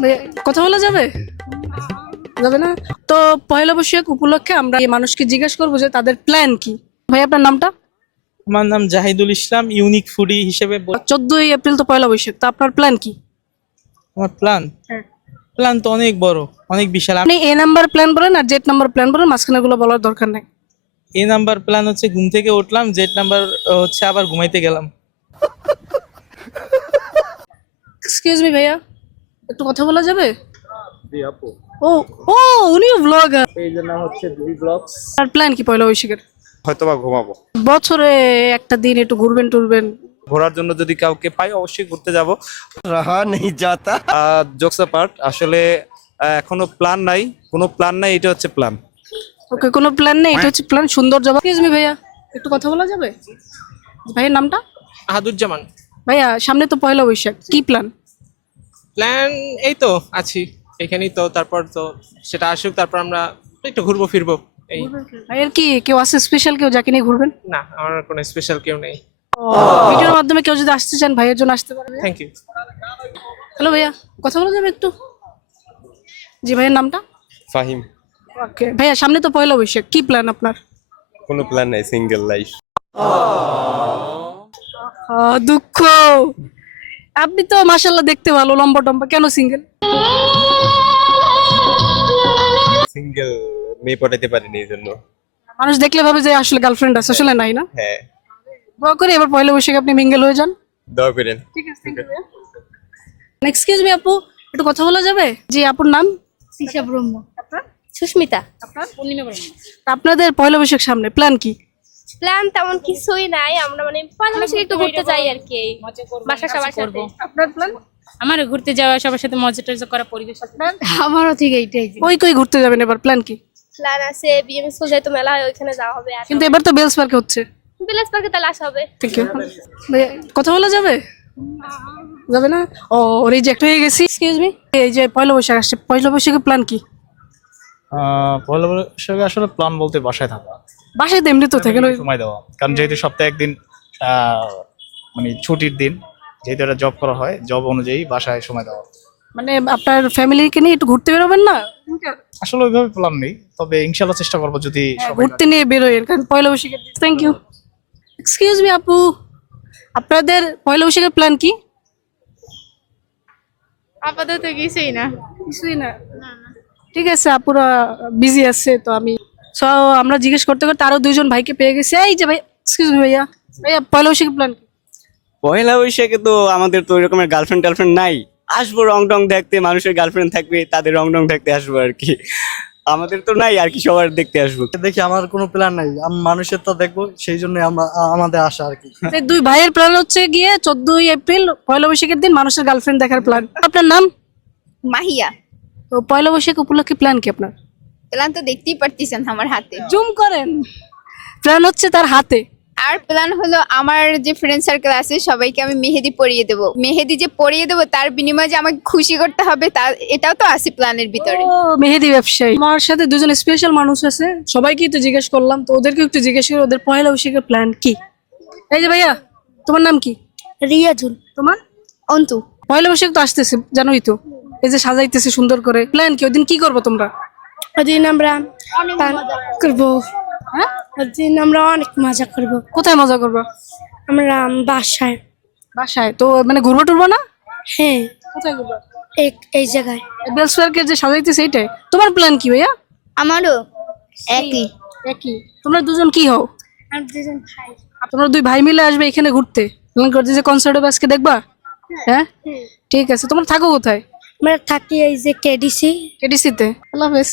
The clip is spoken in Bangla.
ভাইয়া, কথা বলা যাবে? যাবে না? তো পয়লা বৈশাখ উপলক্ষে আমরা এই মানুষকে জিজ্ঞেস করবো যে তাদের প্ল্যান কি। ভাই আপনার নামটা? আমার নাম জাহিদুল ইসলাম, ইউনিক ফুডি হিসেবে 14ই এপ্রিল তো পয়লা বৈশাখ, তো আপনার প্ল্যান কি? আমার প্ল্যান হ্যাঁ। প্ল্যান তো অনেক বড়, অনেক বিশাল। আপনি এ নাম্বার প্ল্যান বলেন আর জেড নাম্বার প্ল্যান বলেন, মাঝখানে গুলো বলার দরকার নেই। এ নাম্বার প্ল্যান হচ্ছে ঘুম থেকে উঠলাম, জেড নাম্বার হচ্ছে আবার ঘুমাইতে গেলাম। এক্সকিউজ মি ভাইয়া, একটু কথা বলা যাবে? জি আপু, ও ও উনিও ব্লগার। পেজের নাম হচ্ছে দুই ব্লগস। আর প্ল্যান কি পয়লা বৈশাখের? হয়তোবা ঘুমাবো। বছরে একটা দিন একটু ঘুরবেন টুরবেন। ঘোরার জন্য যদি কাউকে পাই অবশ্যই ঘুরতে যাব। रहा नहीं जाता। জোকস অ্যাপার্ট, আসলে এখনো প্ল্যান নাই, কোনো প্ল্যান নাই, এটা হচ্ছে প্ল্যান। ওকে, কোনো প্ল্যান নেই, এটা হচ্ছে প্ল্যান। সুন্দর জবাব। এক্সকিউজ মি ভাইয়া, একটু কথা বলা যাবে? ভাইয়ের নামটা? আহাদুজ্জামান। ভাইয়া সামনে তো পয়লা বৈশাখ, কি প্ল্যান? প্ল্যান এই তো আছি এখানেই তো, তারপর তো সেটা আসুক, তারপর আমরা একটু ঘুরবো ফিরবো এই। ভাইয়ের কি কেউ আছে স্পেশাল, কেউ যাকে নিয়ে ঘুরবেন? না, আমার কোনো স্পেশাল কেউ নেই। ভিডিওর মাধ্যমে কেউ যদি আসতে চান ভাইয়ের জন্য আসতে পারবে। Thank you. হ্যালো ভাইয়া, কথা বলা যাবে একটু? জি, ভাইয়ের নামটা? ফাহিম। ওকে ভাইয়া, সামনে তো পয়লা বৈশাখ, কি প্ল্যান আপনার? কোনো প্ল্যান নাই, সিঙ্গেল লাইফ। দুঃখ। আপনি তো মাশাআল্লাহ দেখতে ভালো, লম্বা টম্বা, কেন সিঙ্গেল? সিঙ্গেল মেয়ে পটাইতে পারিনি এই জন্য। মানুষ দেখলে ভাবে যে আসলে গার্লফ্রেন্ড আছে, আসলে নাই না? হ্যাঁ, দোয়া করে এবার পয়লা বৈশাখে আপনি মিঙ্গেল হয়ে যান। দোয়া করেন। ঠিক আছে, থ্যাংক ইউ। এক্সকিউজ মি আপু, একটু কথা বলা যাবে? জি, আপুর নাম? তৃষা ব্রহ্ম। আপনার? সুস্মিতা। আপনার? পূর্ণিমা ব্রহ্ম। আপনাদের পয়লা বৈশাখ সামনে, প্ল্যান কি? প্ল্যান তেমন কিছুই নাই, আমরা মানে পয়লা বৈশাখে একটু ঘুরতে যাই আর কি, বাসা সবার সাথে। আপনার প্ল্যান? আমার ঘুরতে যাওয়া, সবার সাথে মজা টজা করা, পরিবেশ। আমারও ঠিক এইটাই। কই ঘুরতে যাবেন এবার, প্ল্যান কি? প্ল্যান আছে বিএম স্কুল যাইতো, মেলা হয় ওইখানে যাওয়া হবে। আর কিন্তু এবার তো বেলস পার্কে হচ্ছে। ভিলেজ পার্কে তাহলে আসা হবে। Thank you. কথা বলা যাবে? যাবে না? ও রিজেক্ট হয়ে গেছি। এক্সকিউজ মি, এই যে পয়লা বৈশাখ আসছে, পয়লা বৈশাখের প্ল্যান কি? পয়লা বৈশাখে আসলে প্ল্যান বলতে বাসায় থাকা, বাসায় তো এমনি তো থাকেন। সময় দেওয়া, কারণ যেহেতু সপ্তাহে একদিন মানে ছুটির দিন, যেহেতু এটা জব করা হয়, জব অনুযায়ী বাসায় সময় দেওয়া। মানে আপনার ফ্যামিলিকে নিয়ে একটু ঘুরতে বেরোবেন না? আসলে ওইভাবে প্ল্যান নেই, তবে ইনশাল্লাহ চেষ্টা করবো যদি সবাই ঘুরতে নিয়ে বেরোয়েন, কারণ পয়লা বৈশাখের। Thank you. এক্সকিউজ মি আপু, আপনাদের পয়লা বৈশাখের প্ল্যান কি? আপাতত কিছুই না। কিছুই না? ঠিক আছে, আপুরা বিজি আছে, তো আমি আমরা জিজ্ঞেস করতে করতে আরো দুইজন ভাইকে পেয়ে গেছি। এই যে ভাই, এক্সকিউজ মি ভাইয়া, ভাইয়া পয়লা বৈশাখের প্ল্যান কি? পয়লা বৈশাখে তো আমাদের তো ওই রকমের গার্লফ্রেন্ড টার্লফ্রেন্ড নাই, আসবো রং টং দেখতে, মানুষের গার্লফ্রেন্ড থাকবে তাদের রং টং দেখতে আসবো আর কি। আমাদের তো নাই আর কি, সবার দেখতে আসবো। দেখি আমার কোনো প্ল্যান নাই, মানুষের তো দেখবো, সেই জন্য আমরা আমাদের আশা আর কি। এই দুই ভাইয়ের প্ল্যান হচ্ছে গিয়ে 14ই এপ্রিল পয়লা বৈশাখের দিন মানুষের গার্লফ্রেন্ড দেখার প্ল্যান। আপনার নাম? মাহিয়া। তো পয়লা বৈশাখ উপলক্ষে প্ল্যান কি আপনার? প্ল্যান তো দেখতেই পারতেছেন আমার হাতে। জুম করেন। প্ল্যান হচ্ছে তার হাতে। আর প্ল্যান হলো আমার যে ফ্রেন্ড সার্কেল আছে সবাইকে আমি মেহেদি পরিয়ে দেবো, মেহেদি যে পরিয়ে দেবো তার বিনিময়ে যে আমাকে খুশি করতে হবে, তা এটাও তো আছে প্ল্যানের ভিতরে। ও মেহেদি ব্যবসায়ী। আমার সাথে দুজন স্পেশাল মানুষ আছে, সবাইকে তো জিজ্ঞেস করলাম, তো ওদেরকে একটু জিজ্ঞেস করি ওদের পয়লা বৈশাখের প্ল্যান কি। এই যে ভাইয়া, তোমার নাম কি? রিয়াজুল। তোমার? অন্তু। পয়লা বৈশাখ তো আসতেছে, জানোই তো, এই যে সাজাইতেছে সুন্দর করে। প্ল্যান কি, ওইদিন কি করবো তোমরা? ওদিন আমরা করবো। হ্যাঁ, ওদিন আমরা অনেক মজা করবো। কোথায় মজা করবো? আমরা বাসায়। বাসায়? তো মানে ঘুরবো টুরবো না? হ্যাঁ, কোথায় ঘুরবো? এই জায়গায়। বেলস পার্কে যে সাজাইতেছে এইটাই? তোমার প্ল্যান কি ভাইয়া? আমারও একই। একই। তোমরা দুজন কি হও? আমরা দুজন ভাই। তোমরা দুই ভাই মিলে আসবে এখানে ঘুরতে, প্ল্যান করতে যে কনসার্ট হবে আজকে, দেখবা? হ্যাঁ, ঠিক আছে। তোমরা থাকো কোথায়? আমরা থাকি এই যে কেডিসি। কেডিসিতে। আল্লাহ হাফেজ।